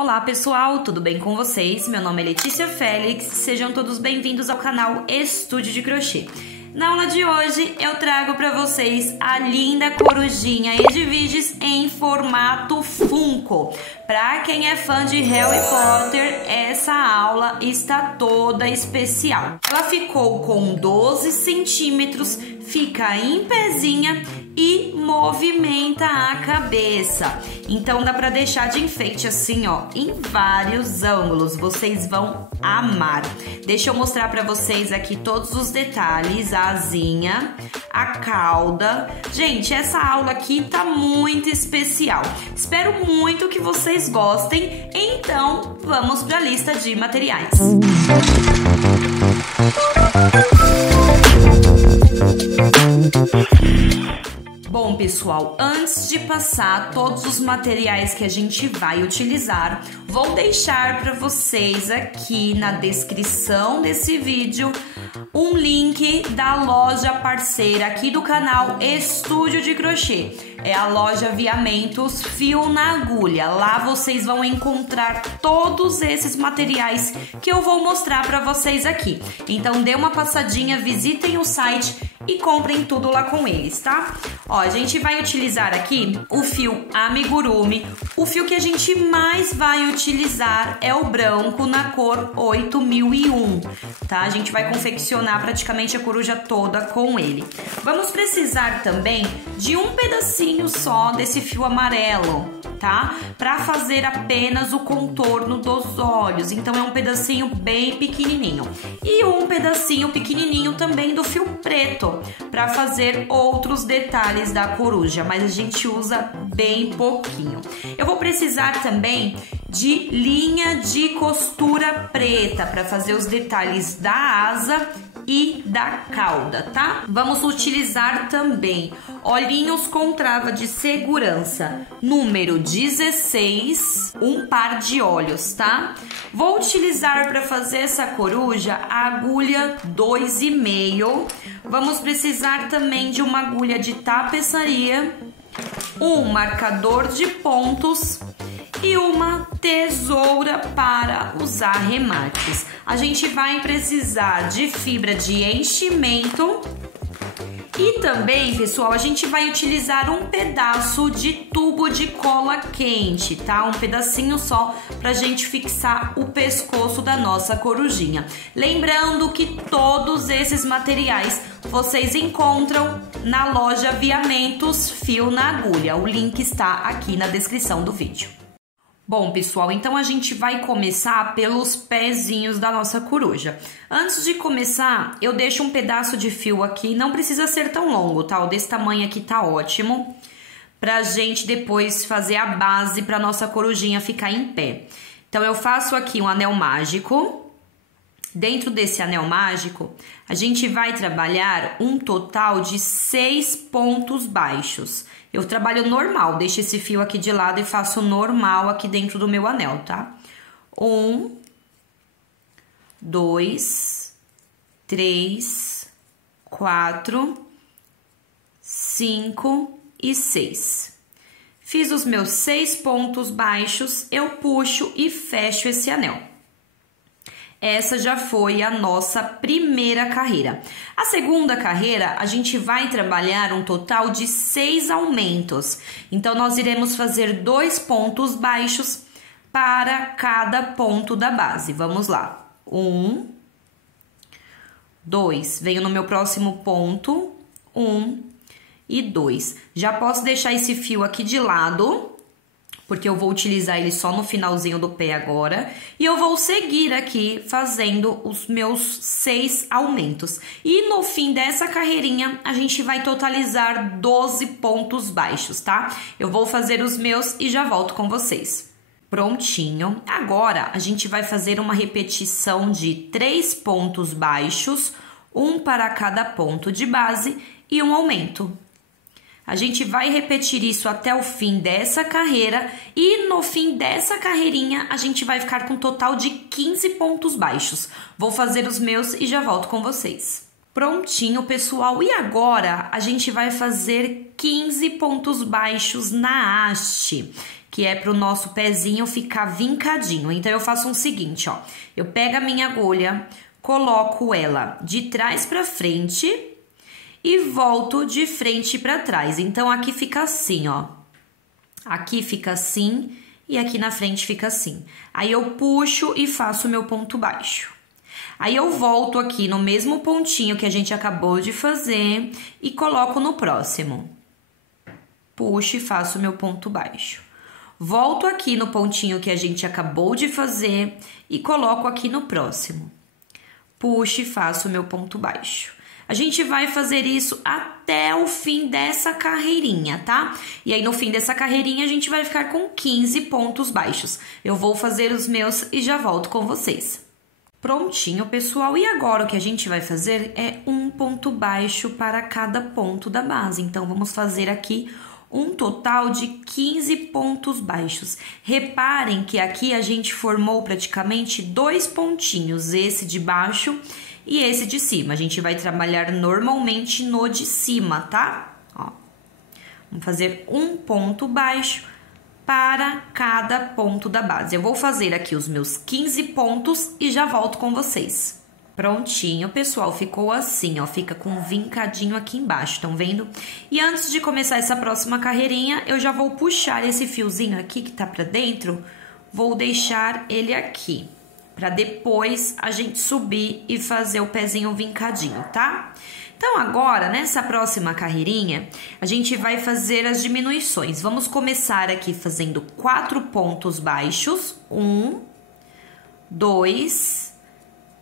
Olá pessoal, tudo bem com vocês? Meu nome é Letícia Félix, sejam todos bem-vindos ao canal Estúdio de Crochê. Na aula de hoje eu trago para vocês a linda corujinha Edviges em formato Funko. Para quem é fã de Harry Potter, essa aula está toda especial. Ela ficou com 12 centímetros, fica em pezinha e movimenta a cabeça. Então dá para deixar de enfeite assim, ó, em vários ângulos. Vocês vão amar. Deixa eu mostrar para vocês aqui todos os detalhes, a asinha, a cauda. Gente, essa aula aqui tá muito especial. Espero muito que vocês gostem. Então, vamos para a lista de materiais. Bom, pessoal, antes de passar todos os materiais que a gente vai utilizar, vou deixar para vocês aqui na descrição desse vídeo um link da loja parceira aqui do canal Estúdio de Crochê. É a loja Aviamentos Fio na Agulha. Lá vocês vão encontrar todos esses materiais que eu vou mostrar para vocês aqui. Então dê uma passadinha, visitem o site e comprem tudo lá com eles, tá? Ó, a gente vai utilizar aqui o fio amigurumi. O fio que a gente mais vai utilizar é o branco na cor 8001, tá? A gente vai confeccionar praticamente a coruja toda com ele. Vamos precisar também de um pedacinho só desse fio amarelo, tá? Para fazer apenas o contorno dos olhos. Então é um pedacinho bem pequenininho. E um pedacinho pequenininho também do fio preto, para fazer outros detalhes da coruja, mas a gente usa bem pouquinho. Eu vou precisar também de linha de costura preta para fazer os detalhes da asa e da cauda, tá? Vamos utilizar também olhinhos com trava de segurança, número 16, um par de olhos, tá? Vou utilizar para fazer essa coruja a agulha 2,5. Vamos precisar também de uma agulha de tapeçaria, um marcador de pontos e uma tesoura para os arremates. A gente vai precisar de fibra de enchimento e também, pessoal, a gente vai utilizar um pedaço de tubo de cola quente, tá? Um pedacinho só pra gente fixar o pescoço da nossa corujinha. Lembrando que todos esses materiais vocês encontram na loja Aviamentos Fio na Agulha. O link está aqui na descrição do vídeo. Bom, pessoal, então a gente vai começar pelos pezinhos da nossa coruja. Antes de começar, eu deixo um pedaço de fio aqui, não precisa ser tão longo, tá? O desse tamanho aqui tá ótimo, pra gente depois fazer a base pra nossa corujinha ficar em pé. Então, eu faço aqui um anel mágico. Dentro desse anel mágico, a gente vai trabalhar um total de 6 pontos baixos. Eu trabalho normal, deixo esse fio aqui de lado e faço normal aqui dentro do meu anel, tá? 1, 2, 3, 4, 5 e 6. Fiz os meus 6 pontos baixos, eu puxo e fecho esse anel. Essa já foi a nossa primeira carreira. A segunda carreira, a gente vai trabalhar um total de 6 aumentos. Então, nós iremos fazer 2 pontos baixos para cada ponto da base. Vamos lá. 1, 2. Venho no meu próximo ponto. 1 e 2. Já posso deixar esse fio aqui de lado, porque eu vou utilizar ele só no finalzinho do pé agora. E eu vou seguir aqui fazendo os meus 6 aumentos. E no fim dessa carreirinha, a gente vai totalizar 12 pontos baixos, tá? Eu vou fazer os meus e já volto com vocês. Prontinho. Agora, a gente vai fazer uma repetição de 3 pontos baixos, um para cada ponto de base e um aumento. A gente vai repetir isso até o fim dessa carreira e no fim dessa carreirinha a gente vai ficar com um total de 15 pontos baixos. Vou fazer os meus e já volto com vocês. Prontinho, pessoal. E agora a gente vai fazer 15 pontos baixos na haste, que é para o nosso pezinho ficar vincadinho. Então, eu faço o seguinte, ó. Eu pego a minha agulha, coloco ela de trás para frente e volto de frente para trás. Então, aqui fica assim, ó. Aqui fica assim e aqui na frente fica assim. Aí, eu puxo e faço o meu ponto baixo. Aí, eu volto aqui no mesmo pontinho que a gente acabou de fazer e coloco no próximo. Puxo e faço o meu ponto baixo. Volto aqui no pontinho que a gente acabou de fazer e coloco aqui no próximo. Puxo e faço o meu ponto baixo. A gente vai fazer isso até o fim dessa carreirinha, tá? E aí, no fim dessa carreirinha, a gente vai ficar com 15 pontos baixos. Eu vou fazer os meus e já volto com vocês. Prontinho, pessoal. E agora, o que a gente vai fazer é um ponto baixo para cada ponto da base. Então, vamos fazer aqui um total de 15 pontos baixos. Reparem que aqui a gente formou praticamente 2 pontinhos, esse de baixo e esse de cima. A gente vai trabalhar normalmente no de cima, tá? Ó, vamos fazer um ponto baixo para cada ponto da base. Eu vou fazer aqui os meus 15 pontos e já volto com vocês. Prontinho, pessoal, ficou assim, ó, fica com um vincadinho aqui embaixo, estão vendo? E antes de começar essa próxima carreirinha, eu já vou puxar esse fiozinho aqui que tá pra dentro, vou deixar ele aqui, pra depois a gente subir e fazer o pezinho vincadinho, tá? Então, agora, nessa próxima carreirinha, a gente vai fazer as diminuições. Vamos começar aqui fazendo 4 pontos baixos, 1, 2...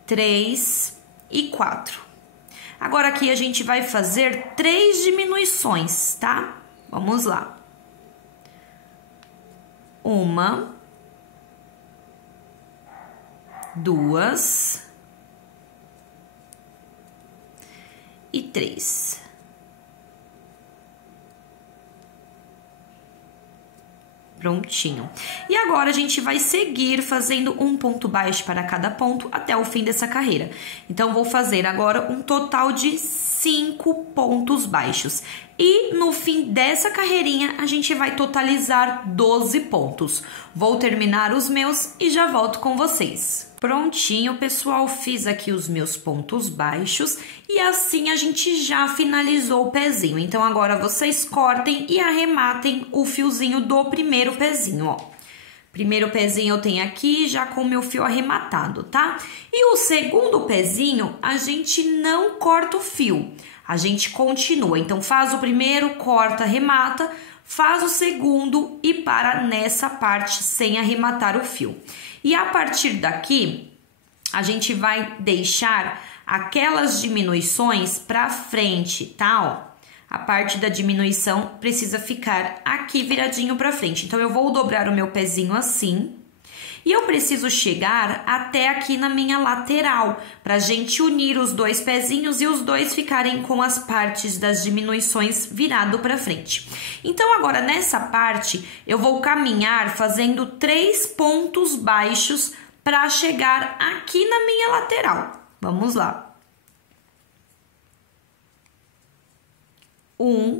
3 e 4. Agora, aqui a gente vai fazer 3 diminuições, tá? Vamos lá. 1, 2 e 3. Prontinho. E agora, a gente vai seguir fazendo um ponto baixo para cada ponto até o fim dessa carreira. Então, vou fazer agora um total de 5 pontos baixos. E no fim dessa carreirinha, a gente vai totalizar 12 pontos. Vou terminar os meus e já volto com vocês. Prontinho, pessoal, fiz aqui os meus pontos baixos e assim a gente já finalizou o pezinho. Então, agora vocês cortem e arrematem o fiozinho do primeiro pezinho, ó. Primeiro pezinho eu tenho aqui já com o meu fio arrematado, tá? E o segundo pezinho, a gente não corta o fio, a gente continua. Então, faz o primeiro, corta, arremata, faz o segundo e para nessa parte sem arrematar o fio. E a partir daqui, a gente vai deixar aquelas diminuições pra frente, tá? Ó, a parte da diminuição precisa ficar aqui viradinho pra frente. Então, eu vou dobrar o meu pezinho assim. E eu preciso chegar até aqui na minha lateral, pra gente unir os dois pezinhos e os dois ficarem com as partes das diminuições virado pra frente. Então, agora, nessa parte, eu vou caminhar fazendo 3 pontos baixos pra chegar aqui na minha lateral. Vamos lá. 1,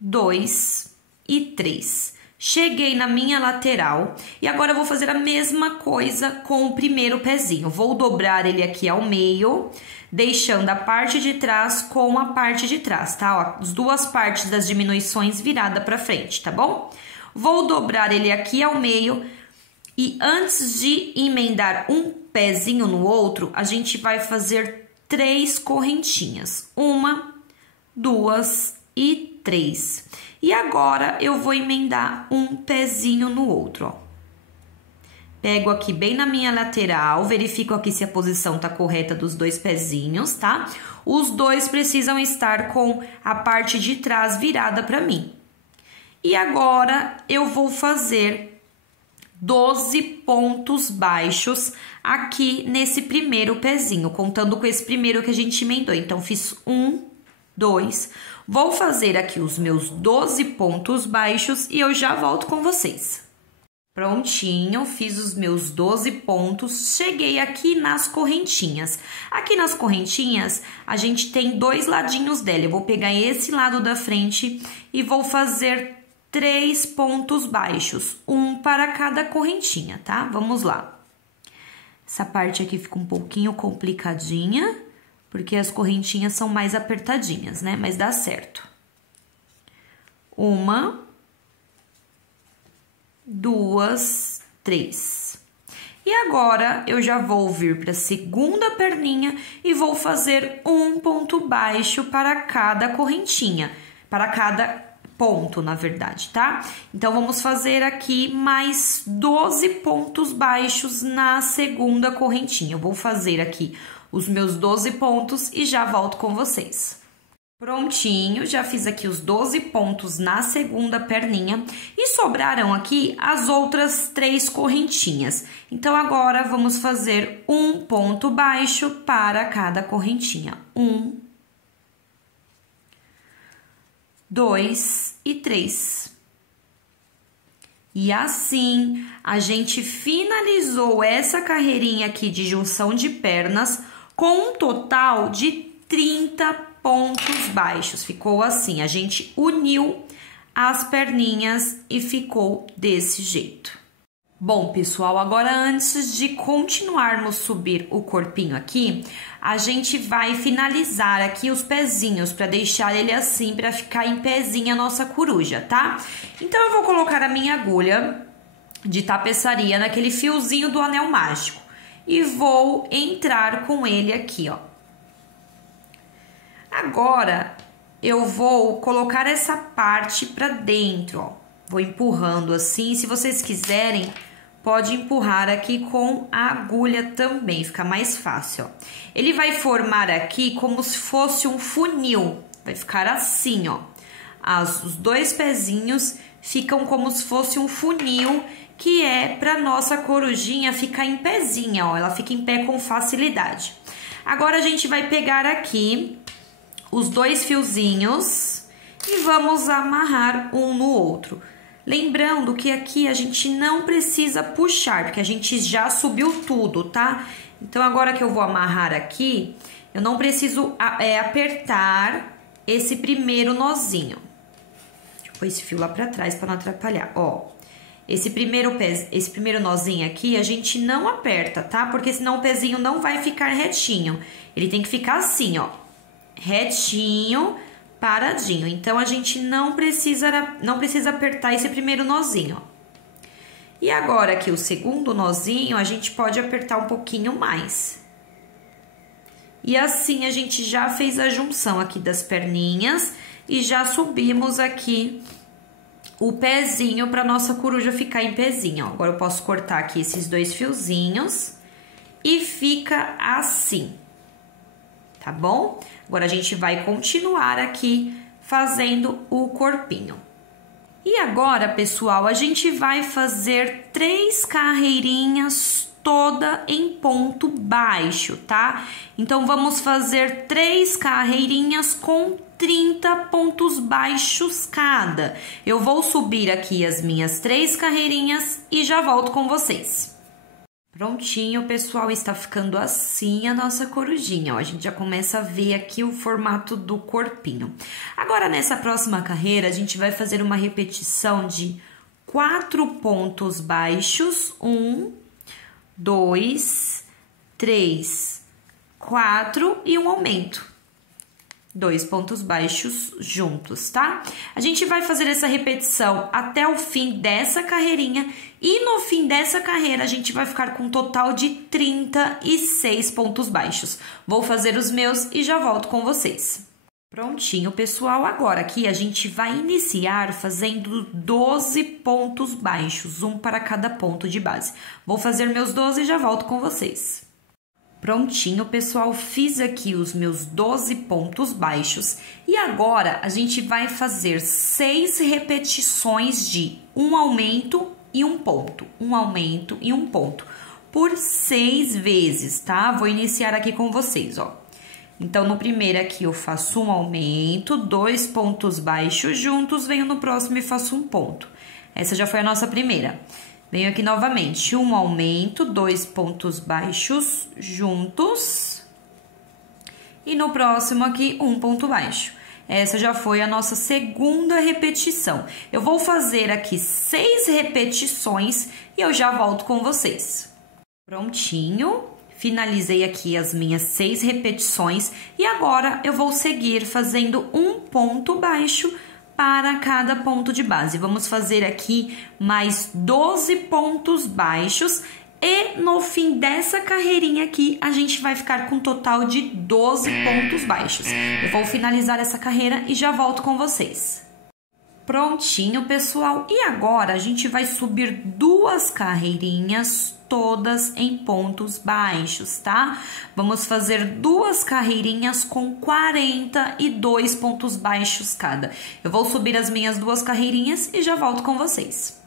2 e 3. Cheguei na minha lateral e agora eu vou fazer a mesma coisa com o primeiro pezinho. Vou dobrar ele aqui ao meio, deixando a parte de trás com a parte de trás, tá? Ó, as duas partes das diminuições virada pra frente, tá bom? Vou dobrar ele aqui ao meio e antes de emendar um pezinho no outro, a gente vai fazer 3 correntinhas. 1, 2 e 3. E agora, eu vou emendar um pezinho no outro, ó. Pego aqui bem na minha lateral, verifico aqui se a posição tá correta dos dois pezinhos, tá? Os dois precisam estar com a parte de trás virada pra mim. E agora, eu vou fazer 12 pontos baixos aqui nesse primeiro pezinho, contando com esse primeiro que a gente emendou. Então, fiz 1, 2, vou fazer aqui os meus 12 pontos baixos e eu já volto com vocês. Prontinho, fiz os meus 12 pontos, cheguei aqui nas correntinhas. Aqui nas correntinhas, a gente tem dois ladinhos dela. Eu vou pegar esse lado da frente e vou fazer 3 pontos baixos, um para cada correntinha, tá? Vamos lá. Essa parte aqui fica um pouquinho complicadinha, porque as correntinhas são mais apertadinhas, né? Mas dá certo. 1, 2, 3. E agora, eu já vou vir para a segunda perninha e vou fazer um ponto baixo para cada correntinha, para cada ponto, na verdade, tá? Então, vamos fazer aqui mais 12 pontos baixos na segunda correntinha. Eu vou fazer aqui os meus 12 pontos e já volto com vocês. Prontinho, já fiz aqui os 12 pontos na segunda perninha e sobraram aqui as outras 3 correntinhas. Então, agora, vamos fazer um ponto baixo para cada correntinha. 1, 2 e 3. E assim, a gente finalizou essa carreirinha aqui de junção de pernas com um total de 30 pontos baixos. Ficou assim, a gente uniu as perninhas e ficou desse jeito. Bom, pessoal, agora antes de continuarmos subir o corpinho aqui, a gente vai finalizar aqui os pezinhos para deixar ele assim, para ficar em pezinho a nossa coruja, tá? Então, eu vou colocar a minha agulha de tapeçaria naquele fiozinho do anel mágico e vou entrar com ele aqui, ó. Agora, eu vou colocar essa parte para dentro, ó. Vou empurrando assim, se vocês quiserem, pode empurrar aqui com a agulha também, fica mais fácil, ó. Ele vai formar aqui como se fosse um funil, vai ficar assim, ó. Os 2 pezinhos ficam como se fosse um funil, que é para nossa corujinha ficar em pezinha, ó. Ela fica em pé com facilidade. Agora, a gente vai pegar aqui os 2 fiozinhos e vamos amarrar um no outro. Lembrando que aqui a gente não precisa puxar, porque a gente já subiu tudo, tá? Então, agora que eu vou amarrar aqui, eu não preciso apertar esse primeiro nozinho. Deixa eu pôr esse fio lá pra trás pra não atrapalhar, ó. Esse primeiro nozinho aqui, a gente não aperta, tá? Porque senão o pezinho não vai ficar retinho. Ele tem que ficar assim, ó. Retinho, paradinho. Então, a gente não precisa apertar esse primeiro nozinho, ó. E agora, aqui, o segundo nozinho, a gente pode apertar um pouquinho mais. E assim, a gente já fez a junção aqui das perninhas e já subimos aqui o pezinho para nossa coruja ficar em pezinho, ó. Agora, eu posso cortar aqui esses 2 fiozinhos e fica assim, tá bom? Agora, a gente vai continuar aqui fazendo o corpinho. E agora, pessoal, a gente vai fazer 3 carreirinhas toda em ponto baixo, tá? Então, vamos fazer 3 carreirinhas com 30 pontos baixos cada. Eu vou subir aqui as minhas 3 carreirinhas e já volto com vocês. Prontinho, pessoal, está ficando assim a nossa corujinha, ó. A gente já começa a ver aqui o formato do corpinho. Agora, nessa próxima carreira, a gente vai fazer uma repetição de 4 pontos baixos. 1, 2, 3, 4 e um aumento. 2 pontos baixos juntos, tá? A gente vai fazer essa repetição até o fim dessa carreirinha e no fim dessa carreira a gente vai ficar com um total de 36 pontos baixos. Vou fazer os meus e já volto com vocês. Prontinho, pessoal. Agora aqui a gente vai iniciar fazendo 12 pontos baixos, um para cada ponto de base. Vou fazer meus 12 e já volto com vocês. Prontinho, pessoal, fiz aqui os meus 12 pontos baixos e agora a gente vai fazer 6 repetições de um aumento e um ponto, um aumento e um ponto, por 6 vezes, tá? Vou iniciar aqui com vocês, ó. Então, no primeiro aqui eu faço um aumento, 2 pontos baixos juntos, venho no próximo e faço um ponto. Essa já foi a nossa primeira. Venho aqui novamente, um aumento, 2 pontos baixos juntos. E no próximo aqui, um ponto baixo. Essa já foi a nossa segunda repetição. Eu vou fazer aqui 6 repetições e eu já volto com vocês. Prontinho. Finalizei aqui as minhas 6 repetições e agora eu vou seguir fazendo um ponto baixo para cada ponto de base. Vamos fazer aqui mais 12 pontos baixos e no fim dessa carreirinha aqui, a gente vai ficar com um total de 12 pontos baixos. Eu vou finalizar essa carreira e já volto com vocês. Prontinho, pessoal. E agora, a gente vai subir 2 carreirinhas, todas em pontos baixos, tá? Vamos fazer 2 carreirinhas com 42 pontos baixos cada. Eu vou subir as minhas 2 carreirinhas e já volto com vocês.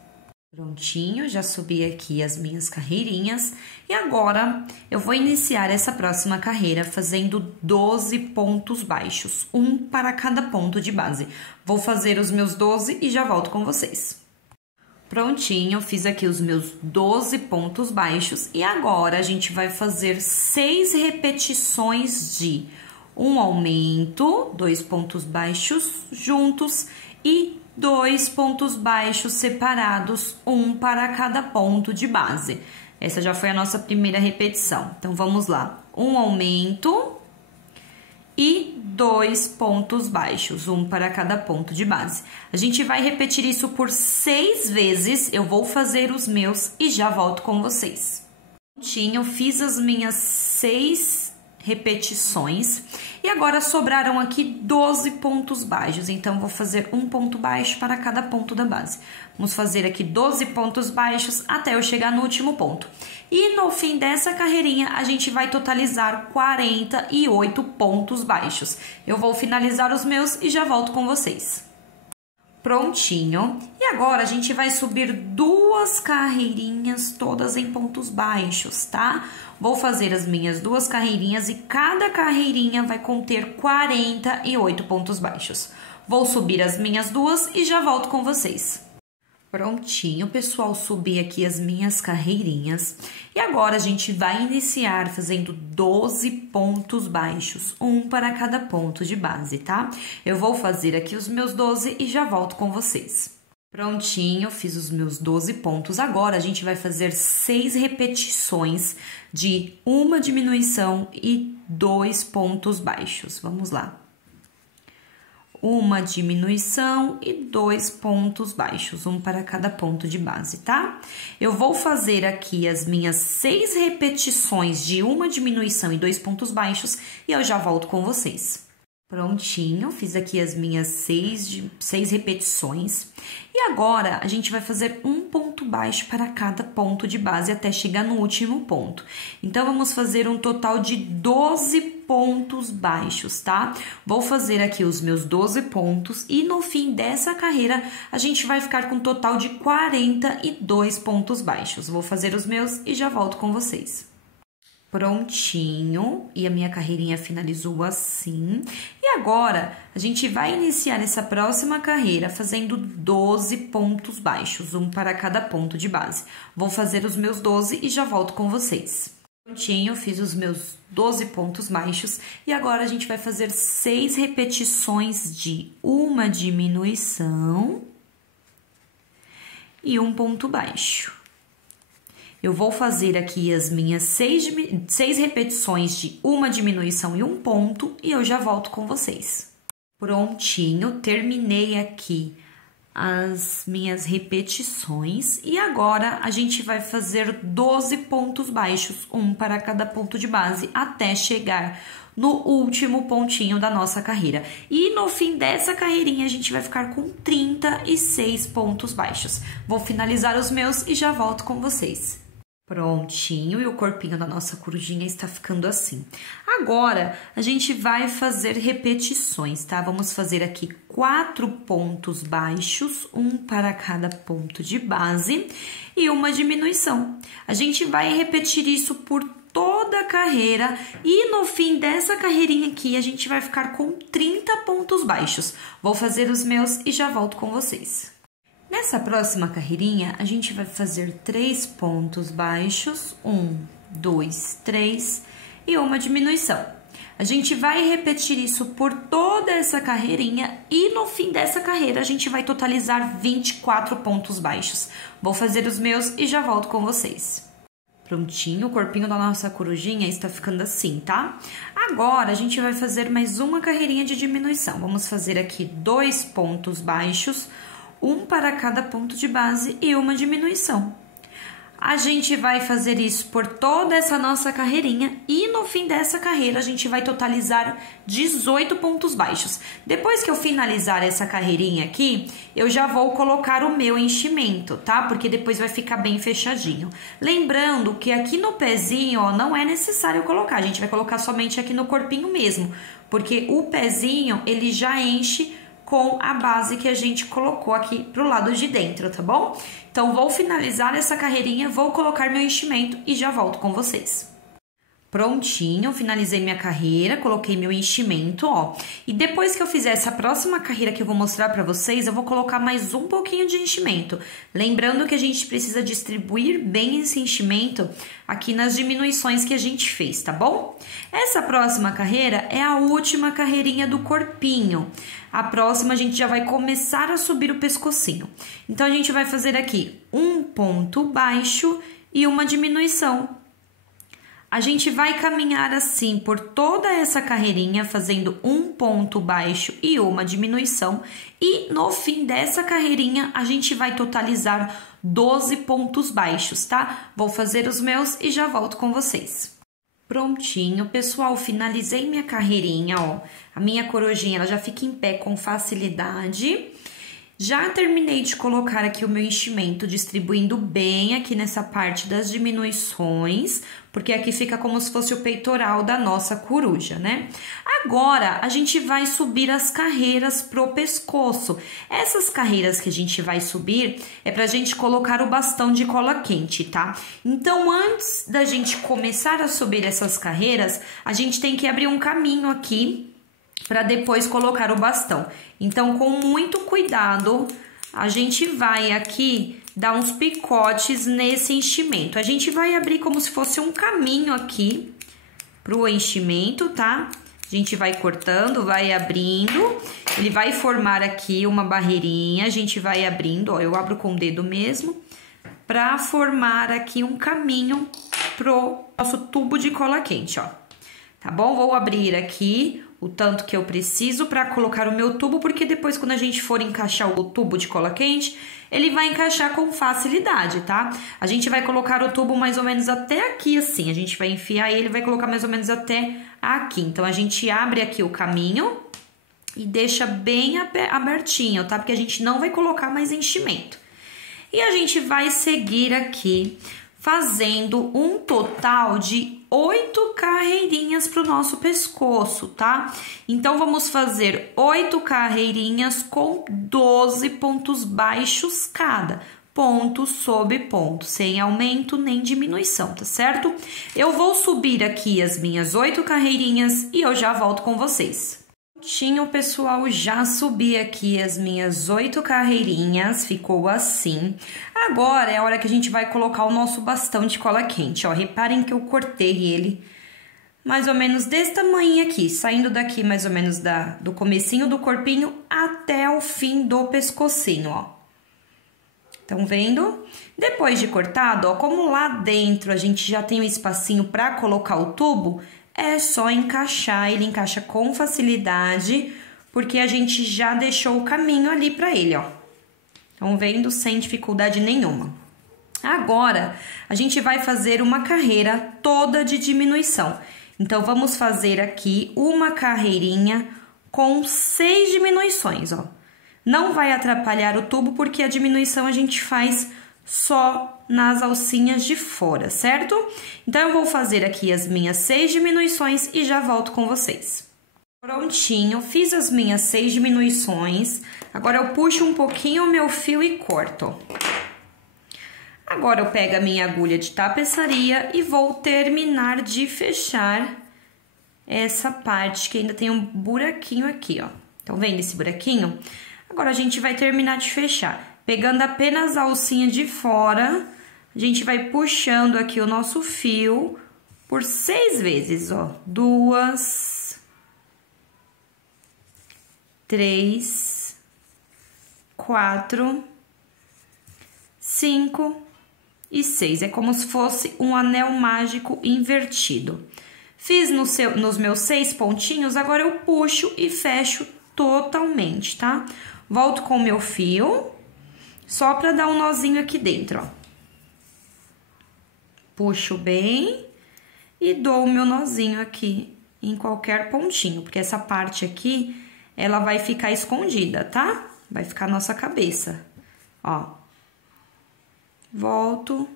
Prontinho, já subi aqui as minhas carreirinhas e agora eu vou iniciar essa próxima carreira fazendo 12 pontos baixos, um para cada ponto de base. Vou fazer os meus 12 e já volto com vocês. Prontinho, fiz aqui os meus 12 pontos baixos e agora a gente vai fazer 6 repetições de um aumento, 2 pontos baixos juntos e 2 pontos baixos separados, um para cada ponto de base. Essa já foi a nossa primeira repetição. Então, vamos lá. Um aumento e 2 pontos baixos, um para cada ponto de base. A gente vai repetir isso por 6 vezes. Eu vou fazer os meus e já volto com vocês. Prontinho, fiz as minhas 6 repetições e agora sobraram aqui 12 pontos baixos, então vou fazer um ponto baixo para cada ponto da base. Vamos fazer aqui 12 pontos baixos até eu chegar no último ponto. E no fim dessa carreirinha, a gente vai totalizar 48 pontos baixos. Eu vou finalizar os meus e já volto com vocês. Prontinho. E agora a gente vai subir 2 carreirinhas todas em pontos baixos, tá? Vou fazer as minhas 2 carreirinhas e cada carreirinha vai conter 48 pontos baixos. Vou subir as minhas 2 e já volto com vocês. Prontinho, pessoal, subi aqui as minhas carreirinhas. E agora a gente vai iniciar fazendo 12 pontos baixos, um para cada ponto de base, tá? Eu vou fazer aqui os meus 12 e já volto com vocês. Prontinho, fiz os meus 12 pontos. Agora a gente vai fazer 6 repetições de uma diminuição e 2 pontos baixos. Vamos lá. Uma diminuição e 2 pontos baixos, um para cada ponto de base, tá? Eu vou fazer aqui as minhas 6 repetições de uma diminuição e 2 pontos baixos e eu já volto com vocês. Prontinho, fiz aqui as minhas 6 repetições. E agora, a gente vai fazer um ponto baixo para cada ponto de base até chegar no último ponto. Então, vamos fazer um total de 12 pontos baixos, tá? Vou fazer aqui os meus 12 pontos e no fim dessa carreira, a gente vai ficar com um total de 42 pontos baixos. Vou fazer os meus e já volto com vocês. Prontinho, e a minha carreirinha finalizou assim. E agora, a gente vai iniciar essa próxima carreira fazendo 12 pontos baixos, um para cada ponto de base. Vou fazer os meus 12 e já volto com vocês. Prontinho, fiz os meus 12 pontos baixos e agora a gente vai fazer 6 repetições de uma diminuição e um ponto baixo. Eu vou fazer aqui as minhas 6 repetições de uma diminuição e um ponto e eu já volto com vocês. Prontinho, terminei aqui as minhas repetições e agora a gente vai fazer 12 pontos baixos, um para cada ponto de base, até chegar no último pontinho da nossa carreira. E no fim dessa carreirinha a gente vai ficar com 36 pontos baixos. Vou finalizar os meus e já volto com vocês. Prontinho, e o corpinho da nossa corujinha está ficando assim. Agora, a gente vai fazer repetições, tá? Vamos fazer aqui 4 pontos baixos, um para cada ponto de base e uma diminuição. A gente vai repetir isso por toda a carreira e no fim dessa carreirinha aqui, a gente vai ficar com 30 pontos baixos. Vou fazer os meus e já volto com vocês. Nessa próxima carreirinha, a gente vai fazer 3 pontos baixos, 1, 2, 3 e uma diminuição. A gente vai repetir isso por toda essa carreirinha e no fim dessa carreira a gente vai totalizar 24 pontos baixos. Vou fazer os meus e já volto com vocês. Prontinho, o corpinho da nossa corujinha está ficando assim, tá? Agora, a gente vai fazer mais uma carreirinha de diminuição. Vamos fazer aqui 2 pontos baixos, um para cada ponto de base e uma diminuição. A gente vai fazer isso por toda essa nossa carreirinha e no fim dessa carreira a gente vai totalizar 18 pontos baixos. Depois que eu finalizar essa carreirinha aqui, eu já vou colocar o meu enchimento, tá? Porque depois vai ficar bem fechadinho. Lembrando que aqui no pezinho, ó, não é necessário colocar, a gente vai colocar somente aqui no corpinho mesmo, porque o pezinho, ele já enche com a base que a gente colocou aqui pro lado de dentro, tá bom? Então, vou finalizar essa carreirinha, vou colocar meu enchimento e já volto com vocês. Prontinho, finalizei minha carreira, coloquei meu enchimento, ó. E depois que eu fizer essa próxima carreira que eu vou mostrar pra vocês, eu vou colocar mais um pouquinho de enchimento. Lembrando que a gente precisa distribuir bem esse enchimento aqui nas diminuições que a gente fez, tá bom? Essa próxima carreira é a última carreirinha do corpinho. A próxima a gente já vai começar a subir o pescocinho. Então, a gente vai fazer aqui um ponto baixo e uma diminuição. A gente vai caminhar assim por toda essa carreirinha, fazendo um ponto baixo e uma diminuição. E no fim dessa carreirinha, a gente vai totalizar 12 pontos baixos, tá? Vou fazer os meus e já volto com vocês. Prontinho, pessoal, finalizei minha carreirinha, ó. A minha corujinha, ela já fica em pé com facilidade. Já terminei de colocar aqui o meu enchimento, distribuindo bem aqui nessa parte das diminuições, porque aqui fica como se fosse o peitoral da nossa coruja, né? Agora, a gente vai subir as carreiras pro pescoço. Essas carreiras que a gente vai subir é pra gente colocar o bastão de cola quente, tá? Então, antes da gente começar a subir essas carreiras, a gente tem que abrir um caminho aqui para depois colocar o bastão. Então, com muito cuidado, a gente vai aqui dar uns picotes nesse enchimento. A gente vai abrir como se fosse um caminho aqui pro enchimento, tá? A gente vai cortando, vai abrindo, ele vai formar aqui uma barreirinha, a gente vai abrindo, ó, eu abro com o dedo mesmo, para formar aqui um caminho pro nosso tubo de cola quente, ó. Tá bom? Vou abrir aqui o tanto que eu preciso para colocar o meu tubo, porque depois quando a gente for encaixar o tubo de cola quente, ele vai encaixar com facilidade, tá? A gente vai colocar o tubo mais ou menos até aqui, assim, a gente vai enfiar ele e vai colocar mais ou menos até aqui. Então, a gente abre aqui o caminho e deixa bem abertinho, tá? Porque a gente não vai colocar mais enchimento. E a gente vai seguir aqui fazendo um total de 8 carreirinhas para o nosso pescoço, tá? Então, vamos fazer 8 carreirinhas com 12 pontos baixos cada, ponto sobre ponto, sem aumento nem diminuição, tá certo? Eu vou subir aqui as minhas 8 carreirinhas e eu já volto com vocês. Prontinho, pessoal, já subi aqui as minhas 8 carreirinhas, ficou assim. Agora é a hora que a gente vai colocar o nosso bastão de cola quente, ó. Reparem que eu cortei ele mais ou menos desse tamanho aqui, saindo daqui mais ou menos do comecinho do corpinho até o fim do pescocinho, ó. Estão vendo? Depois de cortado, ó, como lá dentro a gente já tem um espacinho para colocar o tubo, é só encaixar, ele encaixa com facilidade, porque a gente já deixou o caminho ali para ele, ó. Estão vendo? Sem dificuldade nenhuma. Agora, a gente vai fazer uma carreira toda de diminuição. Então, vamos fazer aqui uma carreirinha com 6 diminuições, ó. Não vai atrapalhar o tubo, porque a diminuição a gente faz só nas alcinhas de fora, certo? Então, eu vou fazer aqui as minhas 6 diminuições e já volto com vocês. Prontinho, fiz as minhas 6 diminuições. Agora, eu puxo um pouquinho o meu fio e corto. Agora, eu pego a minha agulha de tapeçaria e vou terminar de fechar essa parte que ainda tem um buraquinho aqui, ó. Estão vendo esse buraquinho? Agora, a gente vai terminar de fechar. Pegando apenas a alcinha de fora, a gente vai puxando aqui o nosso fio por 6 vezes, ó. 2, 3, 4, 5 e 6. É como se fosse um anel mágico invertido. Fiz nos meus 6 pontinhos, agora eu puxo e fecho totalmente, tá? Volto com o meu fio, só pra dar um nozinho aqui dentro, ó. Puxo bem e dou o meu nozinho aqui em qualquer pontinho, porque essa parte aqui, ela vai ficar escondida, tá? Vai ficar a nossa cabeça, ó. Volto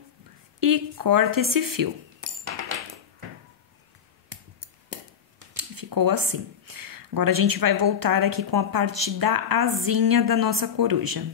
e corto esse fio. Ficou assim. Agora, a gente vai voltar aqui com a parte da asinha da nossa coruja.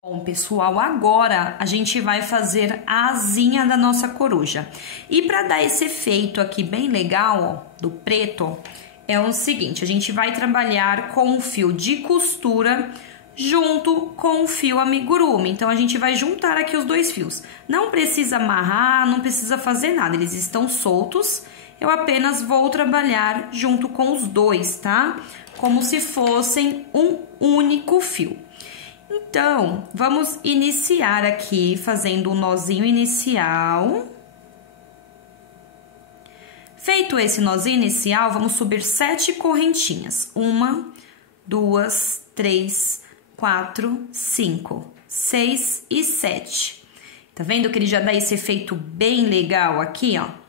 Bom, pessoal, agora a gente vai fazer a asinha da nossa coruja. E para dar esse efeito aqui bem legal, ó, do preto, é o seguinte, a gente vai trabalhar com o fio de costura junto com o fio amigurumi. Então, a gente vai juntar aqui os 2 fios. Não precisa amarrar, não precisa fazer nada, eles estão soltos. Eu apenas vou trabalhar junto com os 2, tá? Como se fossem um único fio. Então, vamos iniciar aqui fazendo o nozinho inicial. Feito esse nozinho inicial, vamos subir 7 correntinhas. 1, 2, 3, 4, 5, 6 e 7. Tá vendo que ele já dá esse efeito bem legal aqui, ó?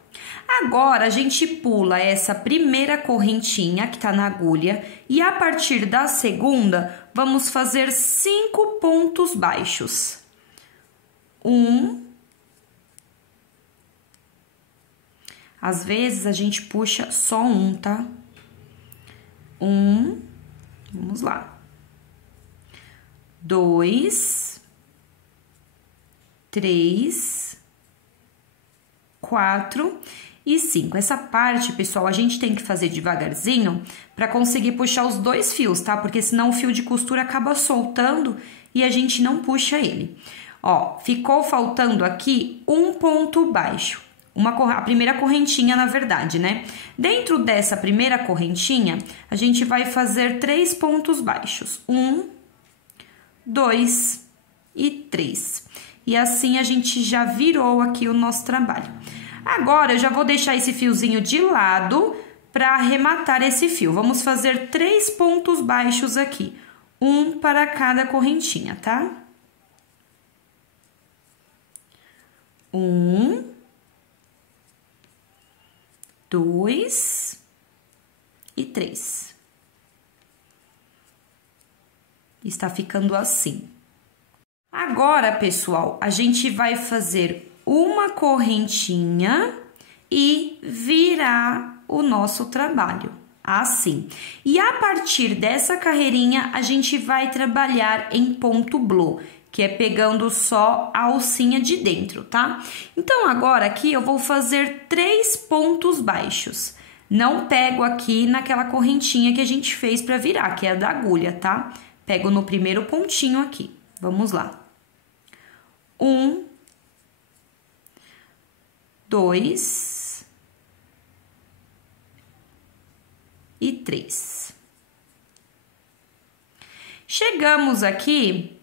Agora, a gente pula essa primeira correntinha que tá na agulha e a partir da segunda, vamos fazer 5 pontos baixos. 1. Às vezes, a gente puxa só um, tá? 1. Vamos lá. 2. 3. 4 e 5. Essa parte, pessoal, a gente tem que fazer devagarzinho para conseguir puxar os 2 fios, tá? Porque senão o fio de costura acaba soltando e a gente não puxa ele. Ó, ficou faltando aqui um ponto baixo. A primeira correntinha, na verdade, né? Dentro dessa primeira correntinha, a gente vai fazer 3 pontos baixos. 1, 2 e 3. E assim a gente já virou aqui o nosso trabalho. Agora, eu já vou deixar esse fiozinho de lado para arrematar esse fio. Vamos fazer 3 pontos baixos aqui. 1 para cada correntinha, tá? 1, 2 e 3. Está ficando assim. Agora, pessoal, a gente vai fazer uma correntinha e virar o nosso trabalho, assim. E a partir dessa carreirinha, a gente vai trabalhar em ponto blow, que é pegando só a alcinha de dentro, tá? Então, agora aqui eu vou fazer 3 pontos baixos. Não pego aqui naquela correntinha que a gente fez para virar, que é a da agulha, tá? Pego no primeiro pontinho aqui. Vamos lá. 1, 2 e 3. Chegamos aqui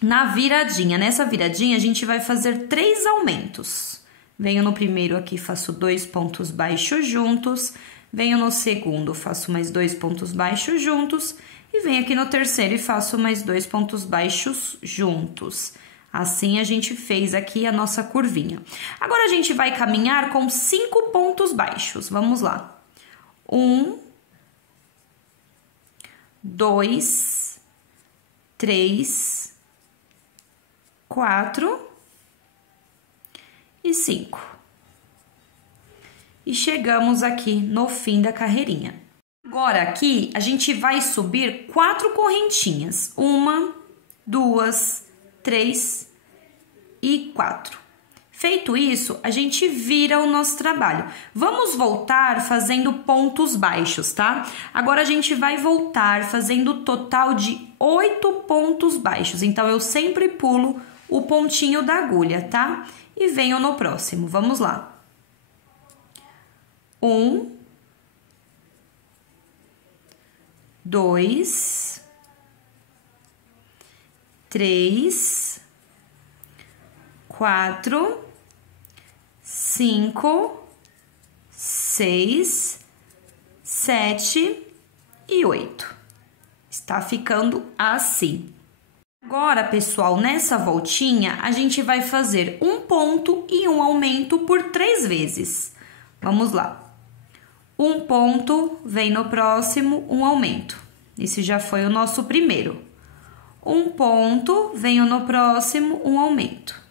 na viradinha. Nessa viradinha, a gente vai fazer 3 aumentos. Venho no primeiro aqui, faço 2 pontos baixos juntos. Venho no segundo, faço mais 2 pontos baixos juntos. E venho aqui no terceiro e faço mais 2 pontos baixos juntos. Assim, a gente fez aqui a nossa curvinha. Agora, a gente vai caminhar com 5 pontos baixos. Vamos lá. 1, 2, 3, 4 e 5. E chegamos aqui no fim da carreirinha. Agora, aqui, a gente vai subir 4 correntinhas. 1, 2, 3 e 4. Feito isso, a gente vira o nosso trabalho. Vamos voltar fazendo pontos baixos, tá? Agora a gente vai voltar fazendo o total de 8 pontos baixos. Então, eu sempre pulo o pontinho da agulha, tá? E venho no próximo. Vamos lá. 1, 2, 3, 4, 5, 6, 7 e 8. Está ficando assim. Agora, pessoal, nessa voltinha, a gente vai fazer um ponto e um aumento por 3 vezes. Vamos lá. Um ponto, vem no próximo, um aumento. Esse já foi o nosso primeiro. Um ponto, venho no próximo, um aumento.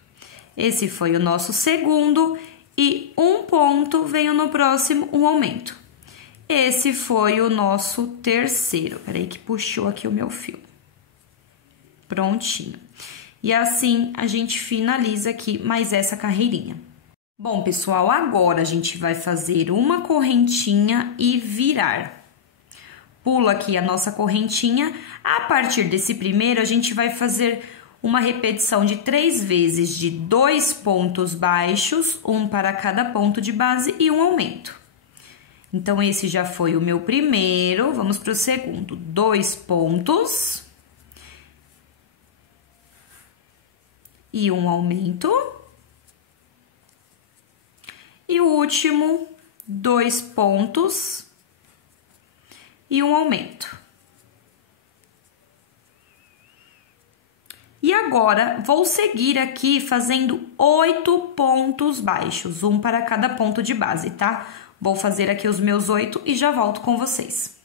Esse foi o nosso segundo e um ponto, venho no próximo, um aumento. Esse foi o nosso terceiro. Peraí que puxou aqui o meu fio. Prontinho. E assim a gente finaliza aqui mais essa carreirinha. Bom, pessoal, agora a gente vai fazer uma correntinha e virar. Pula aqui a nossa correntinha. A partir desse primeiro, a gente vai fazer uma repetição de 3 vezes de 2 pontos baixos, um para cada ponto de base e um aumento. Então, esse já foi o meu primeiro. Vamos para o segundo. 2 pontos. E um aumento. E o último, 2 pontos e um aumento. E agora, vou seguir aqui fazendo 8 pontos baixos, um para cada ponto de base, tá? Vou fazer aqui os meus 8 e já volto com vocês.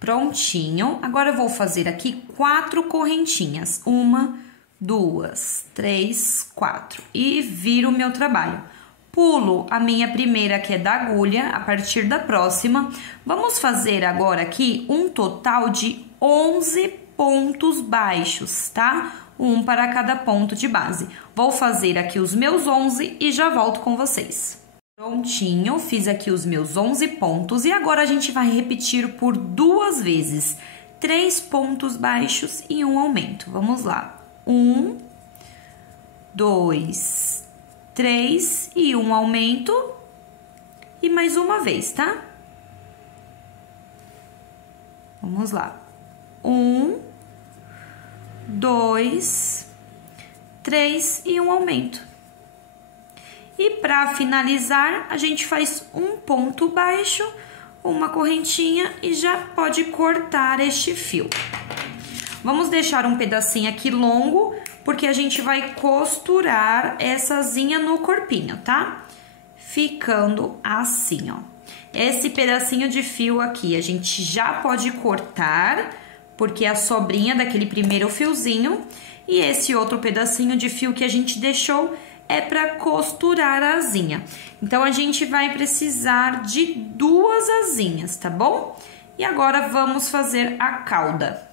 Prontinho. Agora, eu vou fazer aqui 4 correntinhas. 1, 2, 3, 4. E viro o meu trabalho. Pulo a minha primeira, que é da agulha, a partir da próxima. Vamos fazer agora aqui um total de 11 pontos baixos, tá? Um para cada ponto de base. Vou fazer aqui os meus 11 e já volto com vocês. Prontinho, fiz aqui os meus 11 pontos e agora a gente vai repetir por 2 vezes. 3 pontos baixos e um aumento. Vamos lá. 1, 2, 3 e um aumento. E mais uma vez, tá? Vamos lá. 1, 2, 3 e um aumento. E para finalizar, a gente faz um ponto baixo, uma correntinha e já pode cortar este fio. Vamos deixar um pedacinho aqui longo, porque a gente vai costurar essa asinha no corpinho, tá? Ficando assim, ó. Esse pedacinho de fio aqui, a gente já pode cortar, porque é a sobrinha daquele primeiro fiozinho. E esse outro pedacinho de fio que a gente deixou é para costurar a asinha. Então, a gente vai precisar de 2 asinhas, tá bom? E agora, vamos fazer a cauda.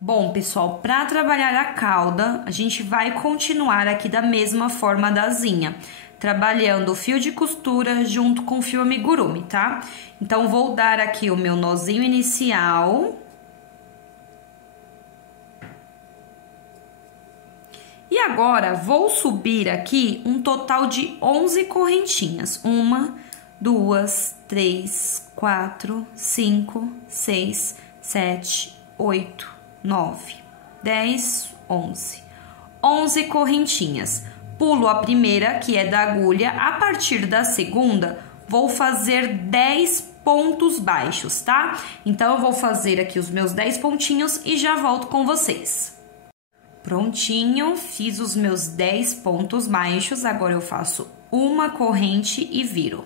Bom, pessoal, para trabalhar a cauda, a gente vai continuar aqui da mesma forma da asinha, trabalhando o fio de costura junto com o fio amigurumi, tá? Então, vou dar aqui o meu nozinho inicial. E agora, vou subir aqui um total de 11 correntinhas. 1, 2, 3, 4, 5, 6, 7, 8, 9, 10, 11. 11 correntinhas. Pulo a primeira, que é da agulha. A partir da segunda, vou fazer 10 pontos baixos, tá? Então, eu vou fazer aqui os meus 10 pontinhos e já volto com vocês. Prontinho, fiz os meus 10 pontos baixos, agora eu faço uma corrente e viro.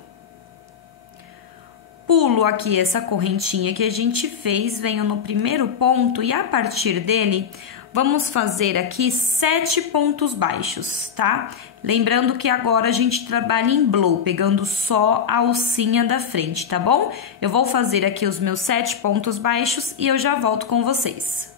Pulo aqui essa correntinha que a gente fez, venho no primeiro ponto e a partir dele, vamos fazer aqui 7 pontos baixos, tá? Lembrando que agora a gente trabalha em blow, pegando só a alcinha da frente, tá bom? Eu vou fazer aqui os meus 7 pontos baixos e eu já volto com vocês.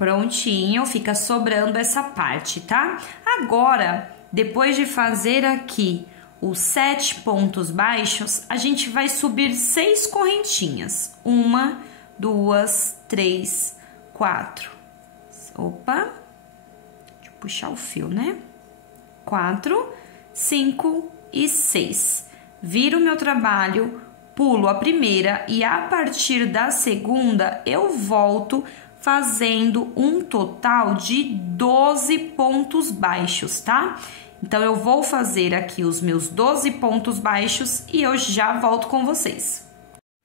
Prontinho, fica sobrando essa parte, tá? Agora, depois de fazer aqui os 7 pontos baixos, a gente vai subir 6 correntinhas. 1, 2, 3, 4. Opa, deixa eu puxar o fio, né? 4, 5 e 6. Viro o meu trabalho, pulo a primeira e a partir da segunda eu volto fazendo um total de 12 pontos baixos, tá? Então, eu vou fazer aqui os meus 12 pontos baixos e eu já volto com vocês.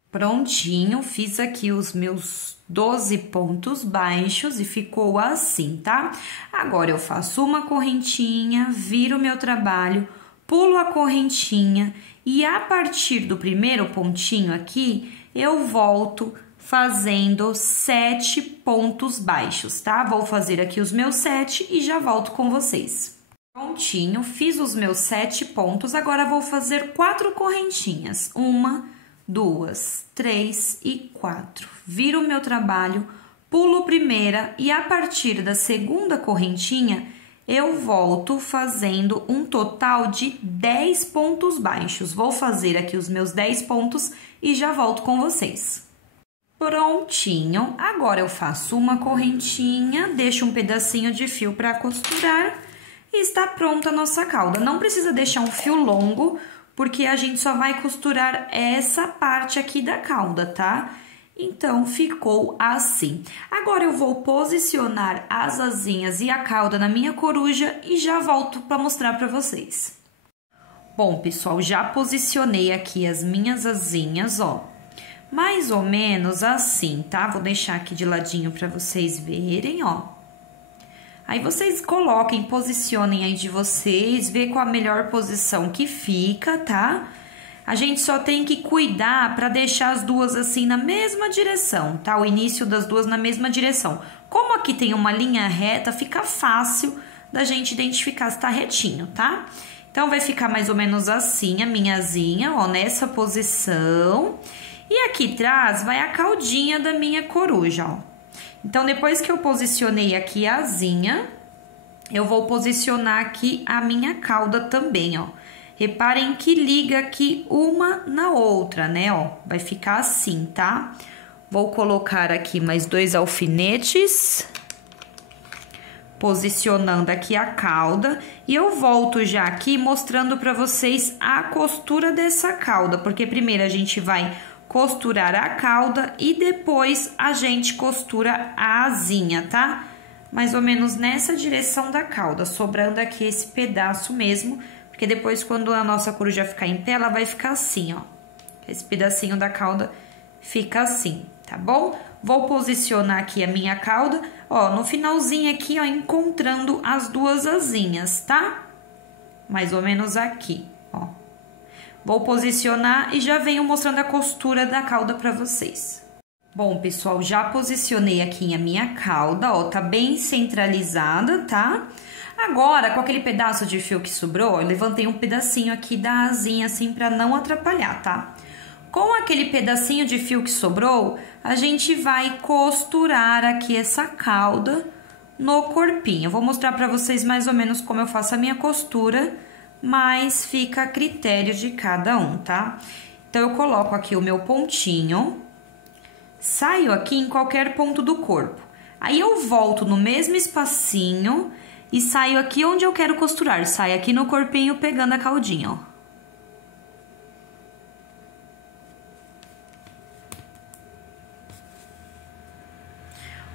Prontinho, fiz aqui os meus 12 pontos baixos e ficou assim, tá? Agora, eu faço uma correntinha, viro o meu trabalho, pulo a correntinha e a partir do primeiro pontinho aqui, eu volto fazendo 7 pontos baixos, tá? Vou fazer aqui os meus 7 e já volto com vocês. Prontinho, fiz os meus 7 pontos, agora vou fazer 4 correntinhas. 1, 2, 3 e 4. Viro o meu trabalho, pulo a primeira e a partir da segunda correntinha, eu volto fazendo um total de 10 pontos baixos. Vou fazer aqui os meus 10 pontos e já volto com vocês. Prontinho, agora eu faço uma correntinha, deixo um pedacinho de fio para costurar. E está pronta a nossa cauda. Não precisa deixar um fio longo, porque a gente só vai costurar essa parte aqui da cauda, tá? Então, ficou assim. Agora, eu vou posicionar as asinhas e a cauda na minha coruja e já volto para mostrar para vocês. Bom, pessoal, já posicionei aqui as minhas asinhas, ó. Mais ou menos assim, tá? Vou deixar aqui de ladinho para vocês verem, ó. Aí, vocês coloquem, posicionem aí de vocês, vê qual a melhor posição que fica, tá? A gente só tem que cuidar para deixar as duas assim na mesma direção, tá? O início das duas na mesma direção. Como aqui tem uma linha reta, fica fácil da gente identificar se tá retinho, tá? Então, vai ficar mais ou menos assim a minha asinha, ó, nessa posição. E aqui atrás vai a caudinha da minha coruja, ó. Então, depois que eu posicionei aqui a asinha, eu vou posicionar aqui a minha cauda também, ó. Reparem que liga aqui uma na outra, né, ó. Vai ficar assim, tá? Vou colocar aqui mais 2 alfinetes, posicionando aqui a cauda. E eu volto já aqui mostrando pra vocês a costura dessa cauda, porque primeiro a gente vai costurar a cauda e depois a gente costura a asinha, tá? Mais ou menos nessa direção da cauda, sobrando aqui esse pedaço mesmo, porque depois quando a nossa coruja ficar em pé, ela vai ficar assim, ó. Esse pedacinho da cauda fica assim, tá bom? Vou posicionar aqui a minha cauda, ó, no finalzinho aqui, ó, encontrando as duas asinhas, tá? Mais ou menos aqui, ó. Vou posicionar e já venho mostrando a costura da cauda pra vocês. Bom, pessoal, já posicionei aqui a minha cauda, ó, tá bem centralizada, tá? Agora, com aquele pedaço de fio que sobrou, eu levantei um pedacinho aqui da asinha, assim, pra não atrapalhar, tá? Com aquele pedacinho de fio que sobrou, a gente vai costurar aqui essa cauda no corpinho. Eu vou mostrar pra vocês mais ou menos como eu faço a minha costura, mas fica a critério de cada um, tá? Então, eu coloco aqui o meu pontinho, saio aqui em qualquer ponto do corpo. Aí, eu volto no mesmo espacinho e saio aqui onde eu quero costurar. Saio aqui no corpinho pegando a caudinha, ó.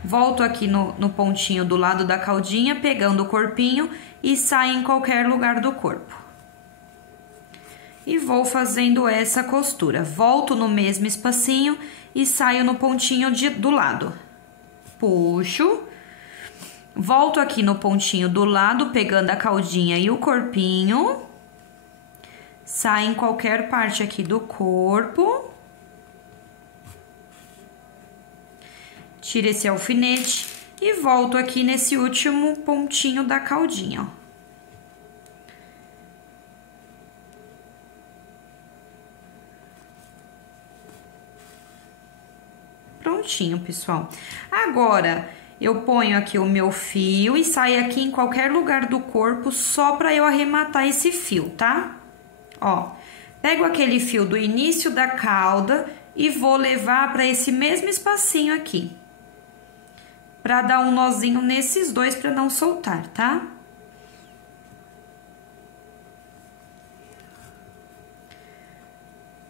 Volto aqui no pontinho do lado da caudinha, pegando o corpinho e saio em qualquer lugar do corpo. E vou fazendo essa costura. Volto no mesmo espacinho e saio no pontinho do lado. Puxo. Volto aqui no pontinho do lado, pegando a caudinha e o corpinho. Saio em qualquer parte aqui do corpo. Tiro esse alfinete e volto aqui nesse último pontinho da caudinha, ó. Prontinho, pessoal. Agora, eu ponho aqui o meu fio e saio aqui em qualquer lugar do corpo só para eu arrematar esse fio, tá? Ó, pego aquele fio do início da cauda e vou levar para esse mesmo espacinho aqui. Para dar um nozinho nesses dois para não soltar, tá?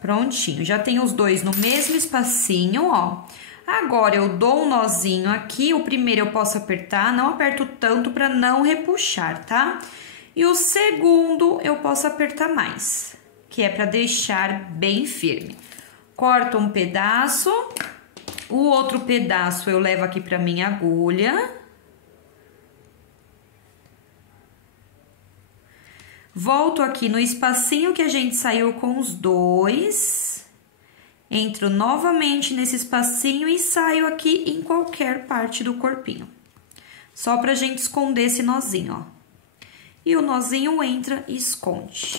Prontinho, já tem os dois no mesmo espacinho, ó. Agora, eu dou um nozinho aqui, o primeiro eu posso apertar, não aperto tanto para não repuxar, tá? E o segundo eu posso apertar mais, que é para deixar bem firme. Corto um pedaço, o outro pedaço eu levo aqui para minha agulha. Volto aqui no espacinho que a gente saiu com os dois. Entro novamente nesse espacinho e saio aqui em qualquer parte do corpinho. Só pra gente esconder esse nozinho, ó. E o nozinho entra e esconde.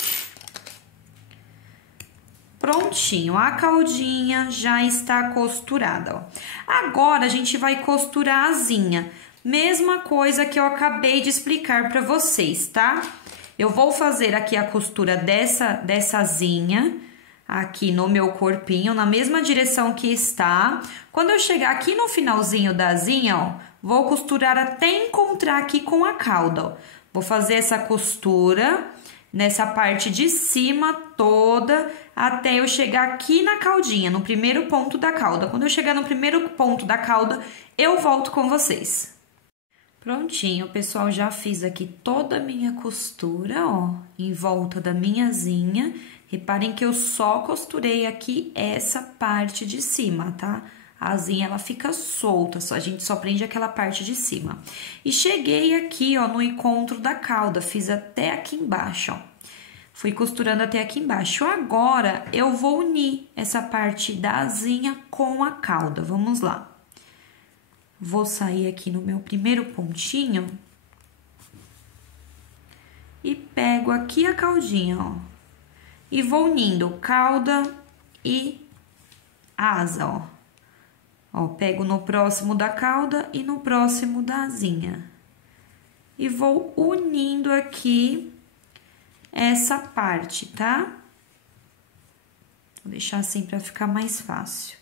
Prontinho, a caldinha já está costurada, ó. Agora, a gente vai costurar a asinha. Mesma coisa que eu acabei de explicar pra vocês, tá? Eu vou fazer aqui a costura dessa asinha, aqui no meu corpinho, na mesma direção que está. Quando eu chegar aqui no finalzinho da asinha, ó, vou costurar até encontrar aqui com a cauda, ó. Vou fazer essa costura nessa parte de cima toda, até eu chegar aqui na caudinha, no primeiro ponto da cauda. Quando eu chegar no primeiro ponto da cauda, eu volto com vocês. Prontinho, pessoal, já fiz aqui toda a minha costura, ó, em volta da minha asinha. Reparem que eu só costurei aqui essa parte de cima, tá? A asinha, ela fica solta, a gente só prende aquela parte de cima. E cheguei aqui, ó, no encontro da cauda, fiz até aqui embaixo, ó. Fui costurando até aqui embaixo. Agora, eu vou unir essa parte da asinha com a cauda, vamos lá. Vou sair aqui no meu primeiro pontinho e pego aqui a caudinha, ó. E vou unindo cauda e asa, ó. Ó, pego no próximo da cauda e no próximo da asinha. E vou unindo aqui essa parte, tá? Vou deixar assim pra ficar mais fácil.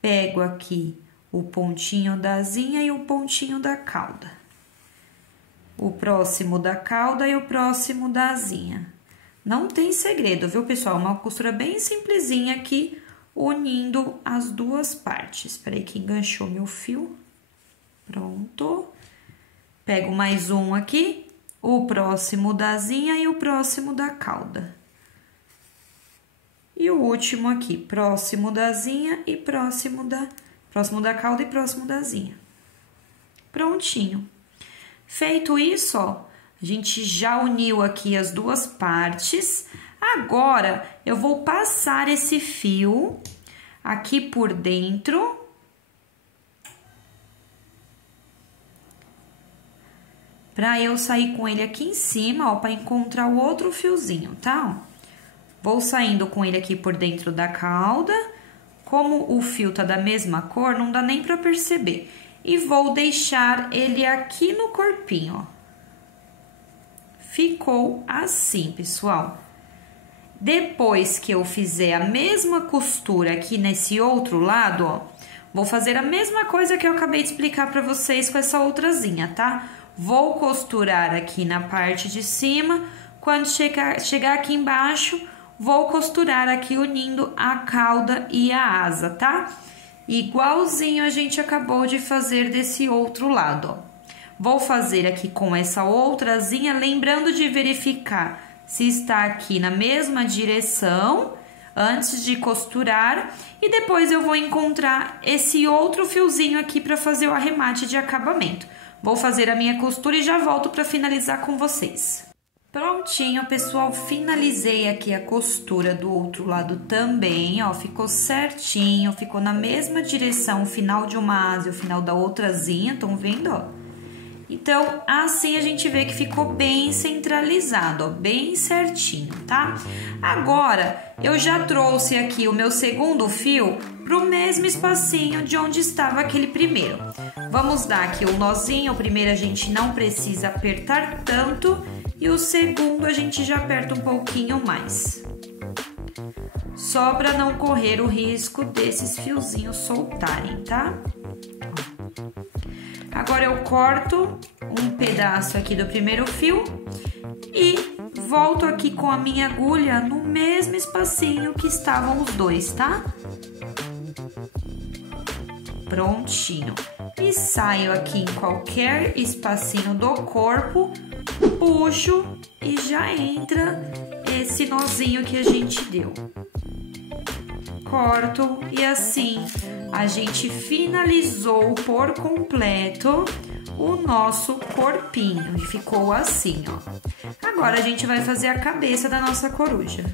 Pego aqui o pontinho da asinha e o pontinho da cauda. O próximo da cauda e o próximo da asinha. Não tem segredo, viu, pessoal? Uma costura bem simplesinha aqui, unindo as duas partes. Espera aí que enganchou meu fio. Pronto. Pego mais um aqui, o próximo da asinha e o próximo da cauda. E o último aqui, próximo da asinha e próximo da cauda e próximo da asinha. Prontinho. Feito isso, ó, a gente já uniu aqui as duas partes. Agora, eu vou passar esse fio aqui por dentro. Pra eu sair com ele aqui em cima, ó, pra encontrar o outro fiozinho, tá? Ó, vou saindo com ele aqui por dentro da cauda. Como o fio tá da mesma cor, não dá nem pra perceber. E vou deixar ele aqui no corpinho, ó. Ficou assim, pessoal. Depois que eu fizer a mesma costura aqui nesse outro lado, ó, vou fazer a mesma coisa que eu acabei de explicar pra vocês com essa outrazinha, tá? Vou costurar aqui na parte de cima. Quando chegar aqui embaixo, vou costurar aqui unindo a cauda e a asa, tá? Igualzinho a gente acabou de fazer desse outro lado, ó. Vou fazer aqui com essa outrazinha, lembrando de verificar se está aqui na mesma direção antes de costurar. E depois eu vou encontrar esse outro fiozinho aqui para fazer o arremate de acabamento. Vou fazer a minha costura e já volto para finalizar com vocês. Prontinho, pessoal, finalizei aqui a costura do outro lado também, ó, ficou certinho, ficou na mesma direção, o final de uma asa e o final da outrazinha, estão vendo, ó? Então, assim a gente vê que ficou bem centralizado, ó, bem certinho, tá? Agora, eu já trouxe aqui o meu segundo fio pro mesmo espacinho de onde estava aquele primeiro. Vamos dar aqui um nozinho. O primeiro a gente não precisa apertar tanto e o segundo a gente já aperta um pouquinho mais. Só para não correr o risco desses fiozinhos soltarem, tá? Agora eu corto um pedaço aqui do primeiro fio e volto aqui com a minha agulha no mesmo espacinho que estavam os dois, tá? Prontinho. E saio aqui em qualquer espacinho do corpo, puxo e já entra esse nozinho que a gente deu. Corto e assim a gente finalizou por completo o nosso corpinho e ficou assim, ó. Agora a gente vai fazer a cabeça da nossa coruja.